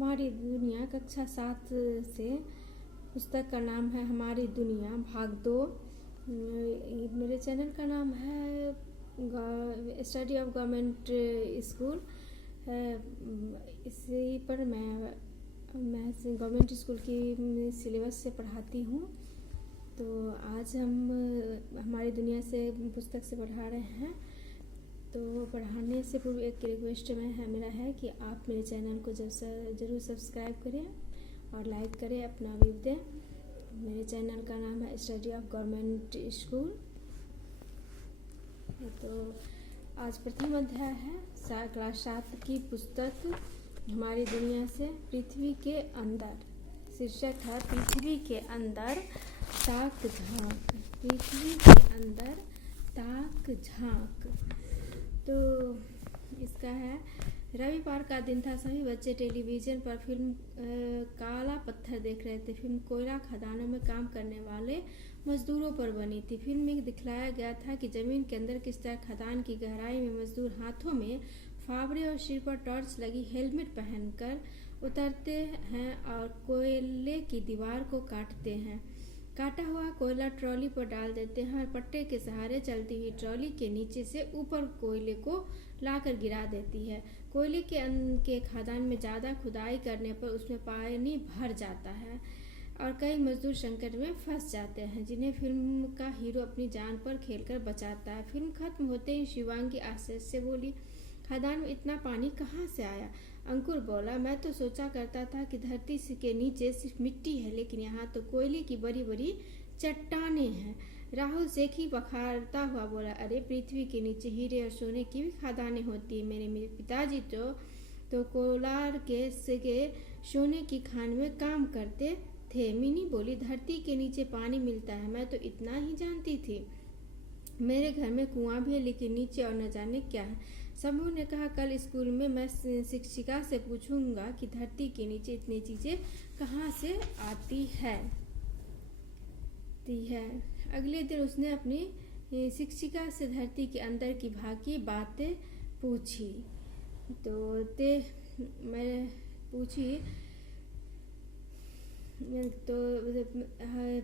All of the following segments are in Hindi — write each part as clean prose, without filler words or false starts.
हमारी दुनिया कक्षा 7 से पुस्तक का नाम है हमारी दुनिया भाग 2। मेरे चैनल का नाम है स्टडी ऑफ गवर्नमेंट स्कूल। इसी पर मैं गवर्नमेंट स्कूल की सिलेबस से पढ़ाती हूँ। तो आज हम हमारी दुनिया से पुस्तक से पढ़ा रहे हैं। तो पढ़ाने से पूर्व एक रिक्वेस्ट मेरा है कि आप मेरे चैनल को ज़रूर सब्सक्राइब करें और लाइक करें, अपना व्यू दें। मेरे चैनल का नाम है स्टडी ऑफ गवर्नमेंट स्कूल। तो आज प्रथम अध्याय है क्लास 7 की पुस्तक हमारी दुनिया से पृथ्वी के अंदर। शीर्षक है पृथ्वी के अंदर ताक झांक। पृथ्वी के अंदर ताक झांक। तो इसका है, रविवार का दिन था। सभी बच्चे टेलीविज़न पर फिल्म काला पत्थर देख रहे थे। फिल्म कोयला खदानों में काम करने वाले मजदूरों पर बनी थी। फिल्म में दिखलाया गया था कि जमीन के अंदर किस तरह खदान की गहराई में मजदूर हाथों में फावड़े और सिर पर टॉर्च लगी हेलमेट पहनकर उतरते हैं और कोयले की दीवार को काटते हैं। काटा हुआ कोयला ट्रॉली पर डाल देते हैं और पट्टे के सहारे चलती हुई ट्रॉली के नीचे से ऊपर कोयले को लाकर गिरा देती है। कोयले के खदान में ज़्यादा खुदाई करने पर उसमें पानी भर जाता है और कई मजदूर संकट में फंस जाते हैं, जिन्हें फिल्म का हीरो अपनी जान पर खेलकर बचाता है। फिल्म खत्म होते ही शिवांगी आश्चर्य से बोली, खदान में इतना पानी कहाँ से आया? अंकुर बोला, मैं तो सोचा करता था कि धरती के नीचे सिर्फ मिट्टी है, लेकिन यहाँ तो कोयले की बड़ी बड़ी चट्टानें हैं। राहुल सेठी बखारता हुआ बोला, अरे पृथ्वी के नीचे हीरे और सोने की भी खदानें होती है। मेरे पिताजी तो कोलार के सोने की खान में काम करते थे। मिनी बोली, धरती के नीचे पानी मिलता है, मैं तो इतना ही जानती थी। मेरे घर में कुआं भी है, लेकिन नीचे और न जाने क्या है। समूह ने कहा, कल स्कूल में मैं शिक्षिका से पूछूंगा कि धरती के नीचे इतनी चीजें कहाँ से आती है। अगले दिन उसने अपनी शिक्षिका से धरती के अंदर की भाग की बातें पूछी। मैं पूछी तो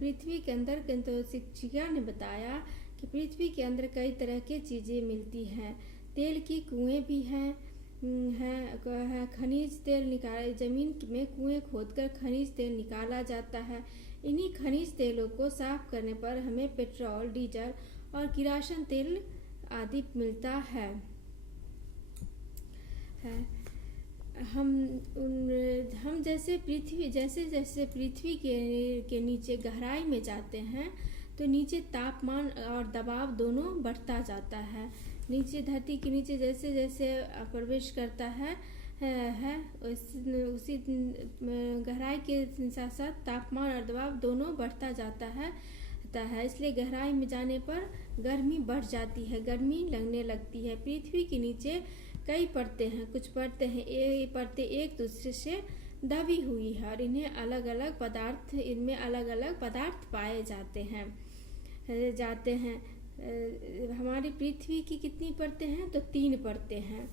पृथ्वी के अंदर तो शिक्षिका ने बताया कि पृथ्वी के अंदर कई तरह की चीज़ें मिलती हैं। तेल की कुएं भी हैं, खनिज तेल निकाले जमीन में कुएं खोदकर खनिज तेल निकाला जाता है। इन्हीं खनिज तेलों को साफ करने पर हमें पेट्रोल, डीजल और किरासन तेल आदि मिलता है। हम जैसे पृथ्वी के नीचे गहराई में जाते हैं तो नीचे तापमान और दबाव दोनों बढ़ता जाता है। नीचे धरती के नीचे जैसे जैसे प्रवेश करता है उसी गहराई के साथ साथ तापमान और दबाव दोनों बढ़ता जाता है। इसलिए गहराई में जाने पर गर्मी बढ़ जाती है, गर्मी लगने लगती है। पृथ्वी के नीचे कई परतें हैं। कुछ परतें एक दूसरे से दबी हुई है और इनमें अलग अलग पदार्थ पाए जाते हैं। हमारी पृथ्वी की कितनी परतें हैं? तो 3 परतें हैं।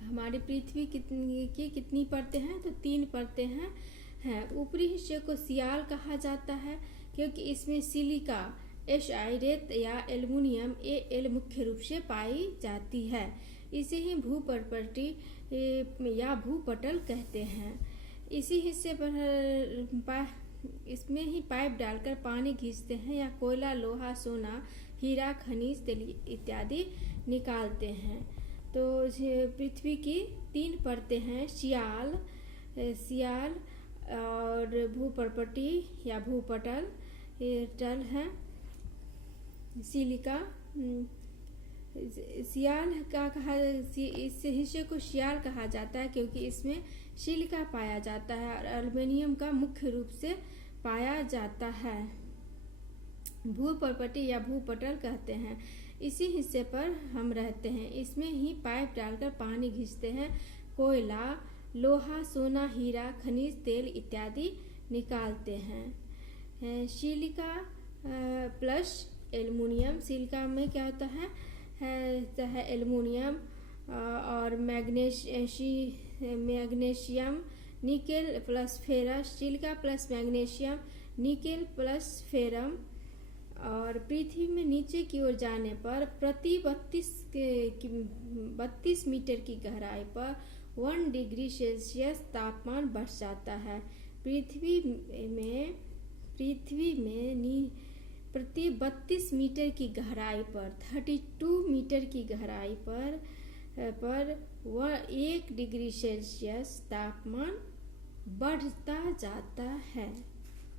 हमारी पृथ्वी की कितनी परतें हैं? तो 3 परतें हैं। ऊपरी हिस्से को सियाल कहा जाता है, क्योंकि इसमें सिलिका, एशियाई रेत या एल्युमिनियम Al मुख्य रूप से पाई जाती है। इसे ही भूपर्पटी या भूपटल कहते हैं। इसी हिस्से पर इसमें ही पाइप डालकर पानी खींचते हैं या कोयला, लोहा, सोना, हीरा, खनिज तेल इत्यादि निकालते हैं। तो पृथ्वी की 3 परतें हैं, सियाल और भूपर्पटी या भूपटल टल है। सिलिका इस हिस्से को सियाल कहा जाता है, क्योंकि इसमें सिलिका पाया जाता है और एल्युमिनियम का मुख्य रूप से पाया जाता है। भूपर्पटी या भूपटल कहते हैं। इसी हिस्से पर हम रहते हैं। इसमें ही पाइप डालकर पानी खींचते हैं, कोयला, लोहा, सोना, हीरा, खनिज तेल इत्यादि निकालते हैं। Silica plus aluminium. सिलिका में क्या होता है एल्युमिनियम और magnesium, nickel plus ferrous, silica plus magnesium, nickel plus ferrum. और पृथ्वी में नीचे की ओर जाने पर प्रति 32 मीटर की गहराई पर 1 डिग्री सेल्सियस तापमान बढ़ जाता है। पृथ्वी में प्रति 32 मीटर की गहराई पर 32 मीटर की गहराई पर 1 डिग्री सेल्सियस तापमान बढ़ता जाता है।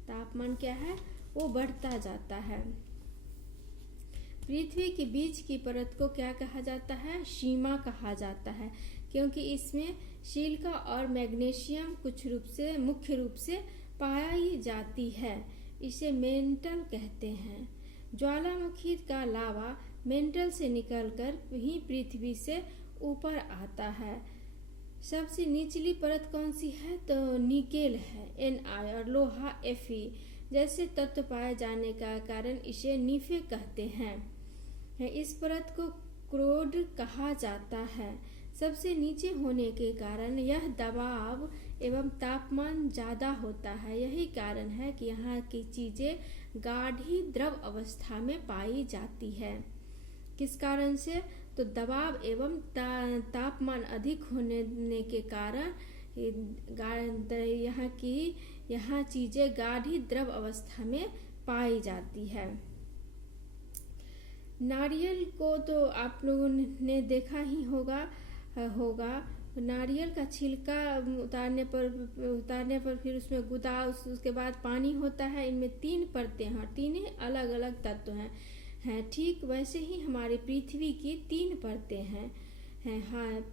तापमान क्या है? वो बढ़ता जाता है। पृथ्वी के बीच की परत को क्या कहा जाता है? सीमा कहा जाता है, क्योंकि इसमें सिलिका और मैग्नीशियम मुख्य रूप से पाई जाती है। इसे मेंटल कहते हैं। ज्वालामुखी का लावा मेंटल से निकलकर ही पृथ्वी से ऊपर आता है। सबसे निचली परत कौन सी है? तो निकेल है, Na, और लोहा Fe जैसे तत्व पाए जाने का कारण इसे नीफे कहते हैं। इस परत को क्रोड कहा जाता है। सबसे नीचे होने के कारण यह दबाव एवं तापमान ज़्यादा होता है। यही कारण है कि यहाँ की चीज़ें गाढ़ी द्रव अवस्था में पाई जाती है। किस कारण से? तो दबाव एवं तापमान अधिक होने के कारण यहाँ चीज़ें गाढ़ी द्रव अवस्था में पाई जाती है। नारियल को तो आप लोगों ने देखा ही होगा। नारियल का छिलका उतारने पर फिर उसमें गुदा, उसके बाद पानी होता है। इनमें 3 परतें हैं, तीनों अलग अलग तत्व हैं। ठीक वैसे ही हमारी पृथ्वी की 3 परतें हैं।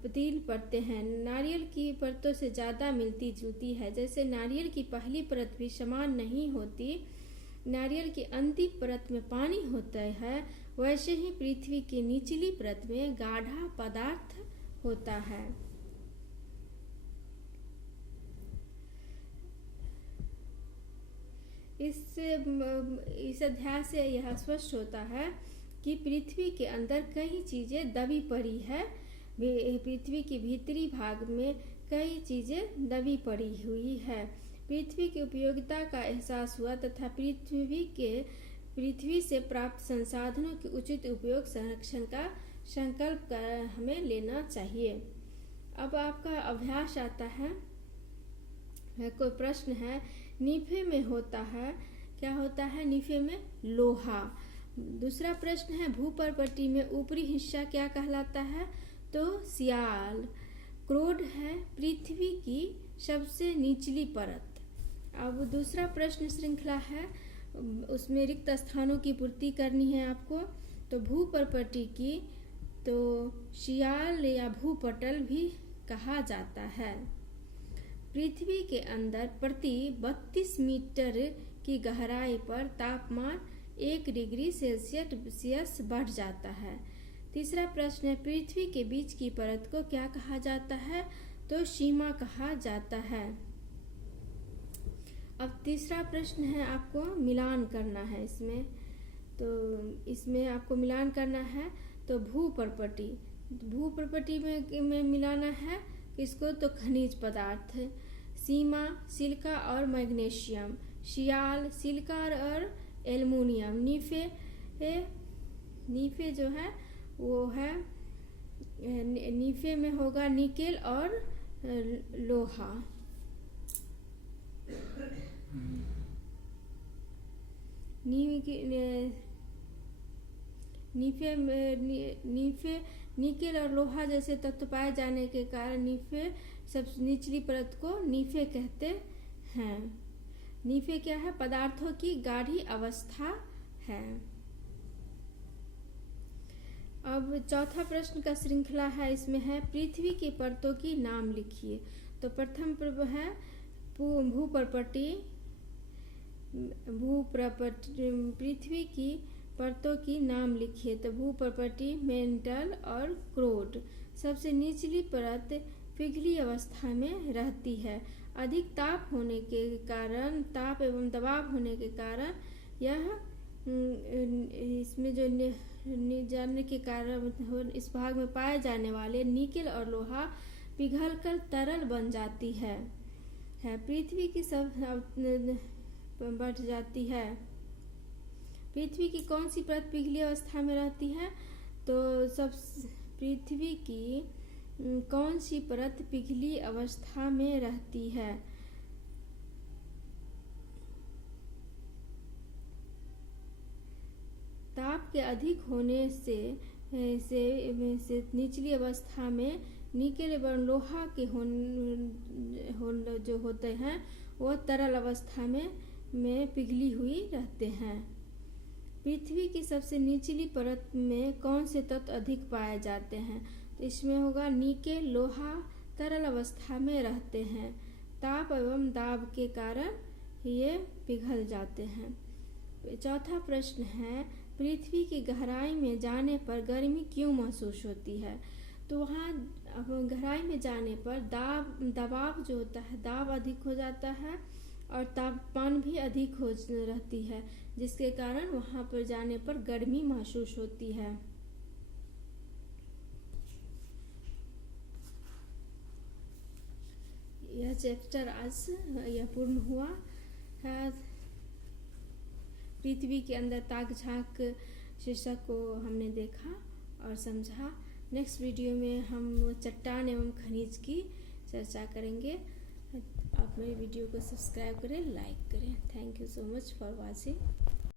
3 परतें हैं। नारियल की परतों से ज़्यादा मिलती जुलती है। जैसे नारियल की पहली परत भी समान नहीं होती, नारियल की अंतिम परत में पानी होता है, वैसे ही पृथ्वी की निचली परत में गाढ़ा पदार्थ होता है। इस अध्याय से यह स्पष्ट होता है कि पृथ्वी के अंदर कई चीज़ें दबी पड़ी है। पृथ्वी के भीतरी भाग में कई चीज़ें दबी पड़ी हुई है। पृथ्वी की उपयोगिता का एहसास हुआ तथा पृथ्वी से प्राप्त संसाधनों के उचित उपयोग संरक्षण का संकल्प हमें लेना चाहिए। अब आपका अभ्यास आता है। कोई प्रश्न है, नीफे में होता है, क्या होता है? नीफे में लोहा। दूसरा प्रश्न है, भूपर्पटी में ऊपरी हिस्सा क्या कहलाता है? तो सियाल। क्रोड है पृथ्वी की सबसे निचली परत। अब दूसरा प्रश्न श्रृंखला है, उसमें रिक्त स्थानों की पूर्ति करनी है आपको। तो भूपर्पटी की तो सियाल या भूपटल भी कहा जाता है। पृथ्वी के अंदर प्रति 32 मीटर की गहराई पर तापमान 1 डिग्री सेल्सियस बढ़ जाता है। तीसरा प्रश्न है, पृथ्वी के बीच की परत को क्या कहा जाता है? तो सीमा कहा जाता है। अब तीसरा प्रश्न है, आपको मिलान करना है इसमें। तो इसमें आपको मिलान करना है। तो भूपर्पटी में मिलाना है किसको? तो खनिज पदार्थ। सीमा सिलिका और मैग्नीशियम। सियाल सिलिका और एल्युमिनियम। नीफे जो है वो है, नीफे में होगा निकेल और लोहा। नीफे निकेल और लोहा जैसे तत्व पाए जाने के कारण नीफे सब निचली परत को नीफे कहते हैं। नीफे क्या है? पदार्थों की गाढ़ी अवस्था है। अब चौथा प्रश्न का श्रृंखला है, इसमें है पृथ्वी की परतों की नाम लिखिए। तो प्रथम है भूपर्पटी। पृथ्वी की परतों की नाम लिखिए। तो भूपर्पटी, मेंटल और क्रोड। सबसे निचली परत पिघली अवस्था में रहती है। अधिक ताप एवं दबाव होने के कारण यह इसमें जो जानने के कारण इस भाग में पाए जाने वाले निकेल और लोहा पिघलकर तरल बन जाती है। पृथ्वी की सब बढ़ जाती है। पृथ्वी की कौन सी परत पिघली अवस्था में रहती है? तो सब पृथ्वी की कौन सी परत पिघली अवस्था में रहती है? ताप के अधिक होने से निचली अवस्था में निकेल एवं लोहा के जो होते हैं वो तरल अवस्था में पिघली हुई रहते हैं। पृथ्वी की सबसे निचली परत में कौन से तत्व अधिक पाए जाते हैं? तो इसमें होगा निकेल, लोहा तरल अवस्था में रहते हैं। ताप एवं दाब के कारण ये पिघल जाते हैं। चौथा प्रश्न है, पृथ्वी की गहराई में जाने पर गर्मी क्यों महसूस होती है? तो वहाँ गहराई में जाने पर दबाव जो होता है, दाब अधिक हो जाता है और तापमान भी अधिक हो रहती है, जिसके कारण वहाँ पर जाने पर गर्मी महसूस होती है। यह चैप्टर आज यह पूर्ण हुआ है। पृथ्वी के अंदर ताक झांक शीर्षक को हमने देखा और समझा। नेक्स्ट वीडियो में हम चट्टान एवं खनिज की चर्चा करेंगे। आप मेरे वीडियो को सब्सक्राइब करें, लाइक करें। Thank you so much for watching.